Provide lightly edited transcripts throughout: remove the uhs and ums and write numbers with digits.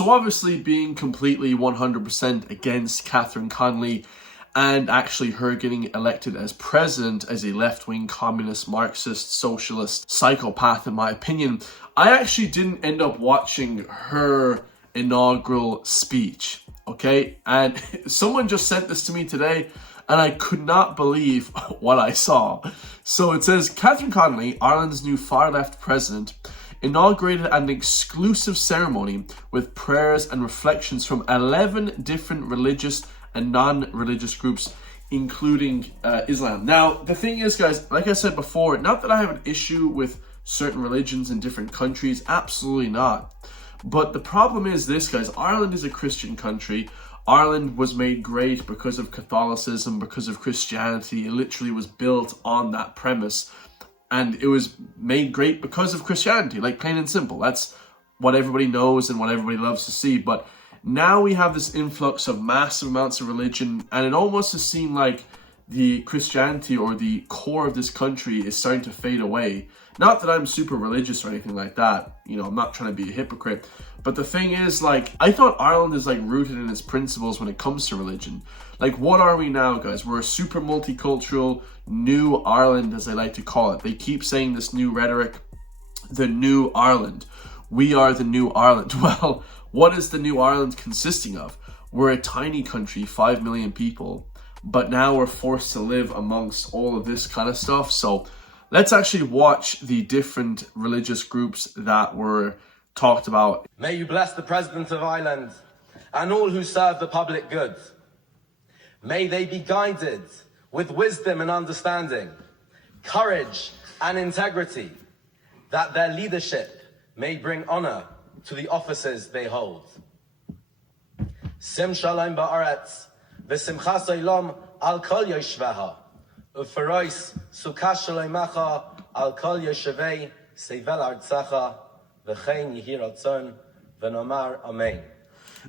So obviously being completely 100% against Catherine Connolly and actually her getting elected as president as a left-wing communist, Marxist, socialist psychopath, in my opinion, I actually didn't end up watching her inaugural speech, okay? And someone just sent this to me today, and I could not believe what I saw. So it says, Catherine Connolly, Ireland's new far-left president, inaugurated an exclusive ceremony with prayers and reflections from 11 different religious and non-religious groups, including Islam. Now, the thing is, guys, like I said before, not that I have an issue with certain religions in different countries, absolutely not. But the problem is this, guys, Ireland is a Christian country. Ireland was made great because of Catholicism, because of Christianity. It literally was built on that premise. And it was made great because of Christianity, like plain and simple. That's what everybody knows and what everybody loves to see. But now we have this influx of massive amounts of religion, and it almost has seemed like the Christianity or the core of this country is starting to fade away. Not that I'm super religious or anything like that. You know, I'm not trying to be a hypocrite. But the thing is, like, I thought Ireland is, like, rooted in its principles when it comes to religion. Like, what are we now, guys? We're a super multicultural new Ireland, as I like to call it. They keep saying this new rhetoric, the new Ireland. We are the new Ireland. Well, what is the new Ireland consisting of? We're a tiny country, 5 million people, but now we're forced to live amongst all of this kind of stuff. So let's actually watch the different religious groups that were talked about. May you bless the President of Ireland and all who serve the public good. May they be guided with wisdom and understanding, courage and integrity, that their leadership may bring honor to the offices they hold. Sim shalom ba'aretz, v'simchas olam al kol yoshveha, u'ferois sukkah shalomecha al kol yoshevei sevel artzecha, v'chein yehi ratzon, v'nomar amen.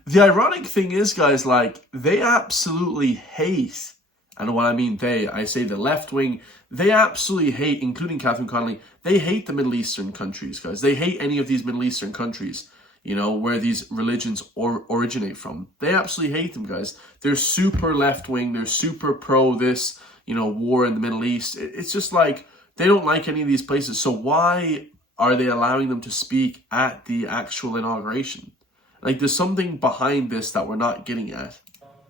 The ironic thing is, guys, like, they absolutely hate, and when I mean they, I say the left wing, they absolutely hate, including Catherine Connolly, they hate the Middle Eastern countries, guys. They hate any of these Middle Eastern countries, you know, where these religions originate from. They absolutely hate them, guys. They're super left wing, they're super pro this, you know, war in the Middle East. It's just like, they don't like any of these places. So why are they allowing them to speak at the actual inauguration? Like, there's something behind this that we're not getting at.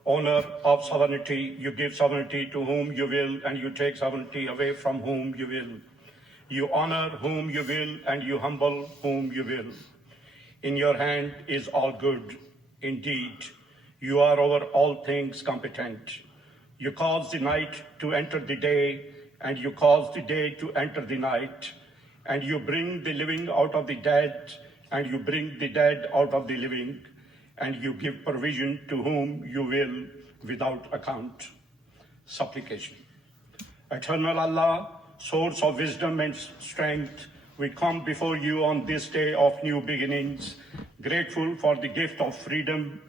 Honor of sovereignty, you give sovereignty to whom you will, and you take sovereignty away from whom you will. You honor whom you will, and you humble whom you will. In your hand is all good. Indeed, you are over all things competent. You cause the night to enter the day, and you cause the day to enter the night. And you bring the living out of the dead, and you bring the dead out of the living, and you give provision to whom you will without account. Supplication. Eternal Allah, source of wisdom and strength, we come before you on this day of new beginnings, grateful for the gift of freedom,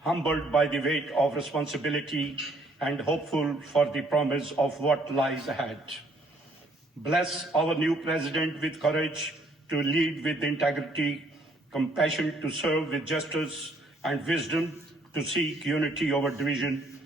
humbled by the weight of responsibility, and hopeful for the promise of what lies ahead. Bless our new president with courage to lead with integrity, compassion to serve with justice, and wisdom to seek unity over division.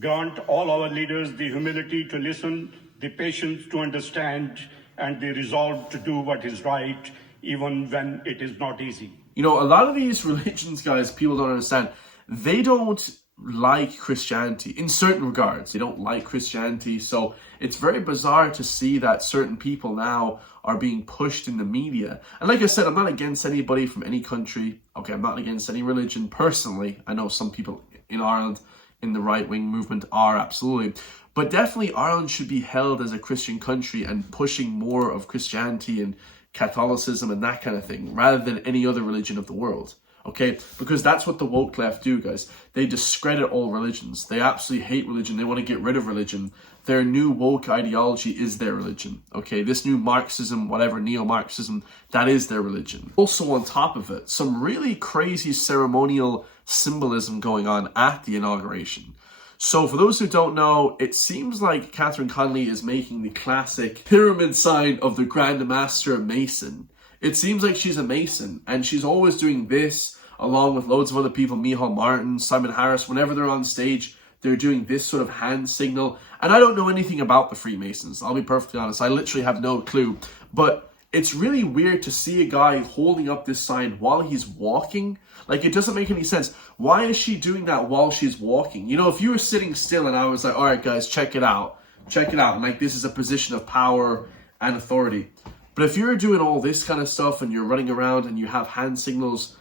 Grant all our leaders the humility to listen, the patience to understand, and the resolve to do what is right, even when it is not easy. You know, a lot of these religions, guys, people don't understand. They don't like Christianity in certain regards. They don't like Christianity. So it's very bizarre to see that certain people now are being pushed in the media. And like I said, I'm not against anybody from any country. Okay, I'm not against any religion personally. I know some people in Ireland in the right-wing movement are, absolutely. But definitely Ireland should be held as a Christian country and pushing more of Christianity and Catholicism and that kind of thing, rather than any other religion of the world. Okay, because that's what the woke left do, guys. They discredit all religions. They absolutely hate religion. They want to get rid of religion. Their new woke ideology is their religion. Okay, this new Marxism, whatever, neo-Marxism, that is their religion. Also on top of it, some really crazy ceremonial symbolism going on at the inauguration. So for those who don't know, it seems like Catherine Connolly is making the classic pyramid sign of the Grand Master Mason. It seems like she's a Mason, and she's always doing this along with loads of other people, Micheál Martin, Simon Harris. Whenever they're on stage, they're doing this sort of hand signal. And I don't know anything about the Freemasons. I'll be perfectly honest. I literally have no clue. But it's really weird to see a guy holding up this sign while he's walking. Like, it doesn't make any sense. Why is she doing that while she's walking? You know, if you were sitting still and I was like, all right, guys, check it out. Check it out. And like, this is a position of power and authority. But if you're doing all this kind of stuff and you're running around and you have hand signals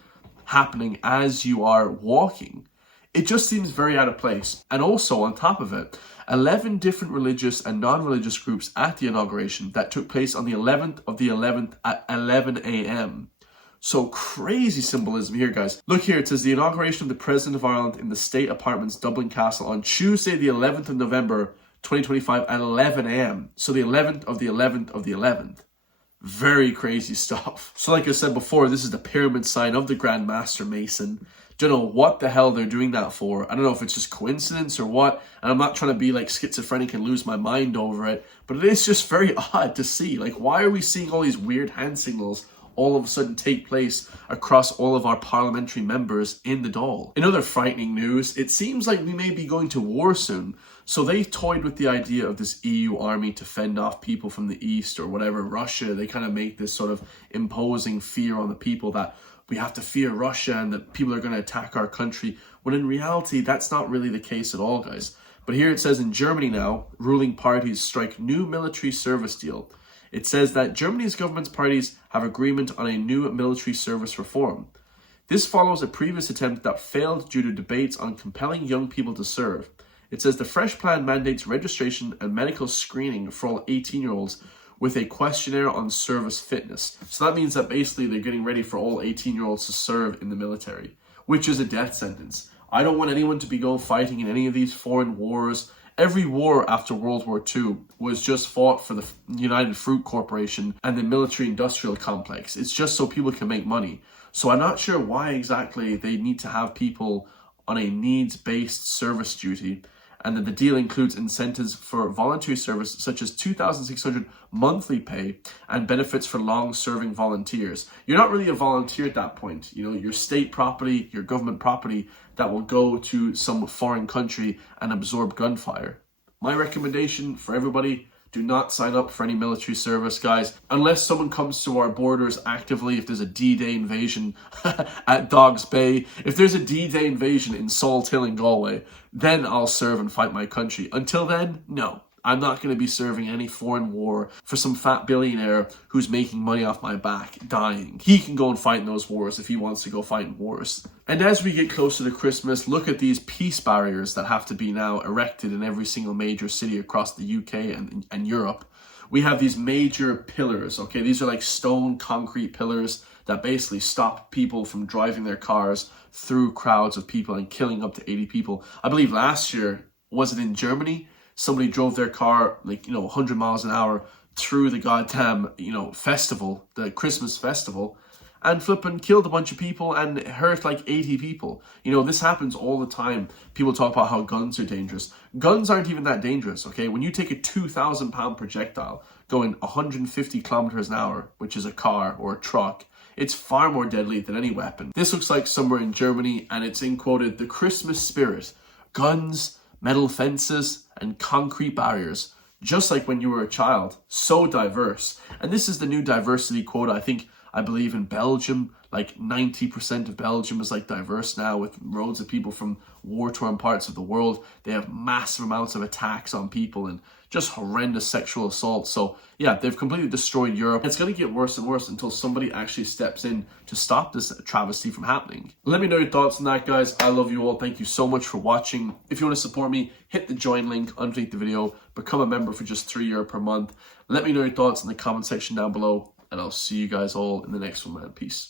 happening as you are walking, it just seems very out of place. And also, on top of it, 11 different religious and non-religious groups at the inauguration that took place on the 11th of the 11th at 11 a.m. So crazy symbolism here, guys. Look here, it says the inauguration of the President of Ireland in the State Apartments, Dublin Castle on Tuesday, the 11th of November, 2025 at 11 a.m. So the 11th of the 11th of the 11th. Very crazy stuff. So like I said before, this is the pyramid sign of the Grand Master Mason. Don't know what the hell they're doing that for. I don't know if it's just coincidence or what. And I'm not trying to be like schizophrenic and lose my mind over it. But it is just very odd to see. Like, why are we seeing all these weird hand signals all of a sudden take place across all of our parliamentary members in the Dáil? In other frightening news, it seems like we may be going to war soon. So they toyed with the idea of this EU army to fend off people from the east or whatever, Russia. They kind of make this sort of imposing fear on the people that we have to fear Russia and that people are going to attack our country. When in reality, that's not really the case at all, guys. But here it says in Germany now, ruling parties strike new military service deal. It says that Germany's government's parties have agreement on a new military service reform. This follows a previous attempt that failed due to debates on compelling young people to serve. It says the fresh plan mandates registration and medical screening for all 18-year-olds with a questionnaire on service fitness. So that means that basically they're getting ready for all 18-year-olds to serve in the military, which is a death sentence. I don't want anyone to be going fighting in any of these foreign wars. Every war after World War II was just fought for the United Fruit Corporation and the military-industrial complex. It's just so people can make money. So I'm not sure why exactly they need to have people on a needs-based service duty, and that the deal includes incentives for voluntary service such as $2,600 monthly pay and benefits for long-serving volunteers. You're not really a volunteer at that point. You know, your state property, your government property that will go to some foreign country and absorb gunfire. My recommendation for everybody, do not sign up for any military service, guys. Unless someone comes to our borders actively, if there's a D-Day invasion at Dogs Bay, if there's a D-Day invasion in Salt Hill and Galway, then I'll serve and fight my country. Until then, no. I'm not going to be serving any foreign war for some fat billionaire who's making money off my back, dying. He can go and fight in those wars if he wants to go fight in wars. And as we get closer to Christmas, look at these peace barriers that have to be now erected in every single major city across the UK and Europe. We have these major pillars, okay? These are like stone concrete pillars that basically stop people from driving their cars through crowds of people and killing up to 80 people. I believe last year, was it in Germany? Somebody drove their car, 100 miles an hour through the goddamn, festival, the Christmas festival, and flipping killed a bunch of people and hurt like 80 people. This happens all the time. People talk about how guns are dangerous. Guns aren't even that dangerous, okay? When you take a 2,000-pound projectile going 150 kilometers an hour, which is a car or a truck, it's far more deadly than any weapon. This looks like somewhere in Germany, and it's in quoted, the Christmas spirit. Guns, metal fences, and concrete barriers, just like when you were a child. So diverse. And this is the new diversity quota. I believe in Belgium, like 90% of Belgium is like diverse now, with loads of people from war-torn parts of the world. They have massive amounts of attacks on people and just horrendous sexual assault. So yeah, they've completely destroyed Europe. It's going to get worse and worse until somebody actually steps in to stop this travesty from happening. Let me know your thoughts on that, guys. I love you all. Thank you so much for watching. If you want to support me, hit the join link underneath the video. Become a member for just €3 per month. Let me know your thoughts in the comment section down below, and I'll see you guys all in the next one, man. Peace.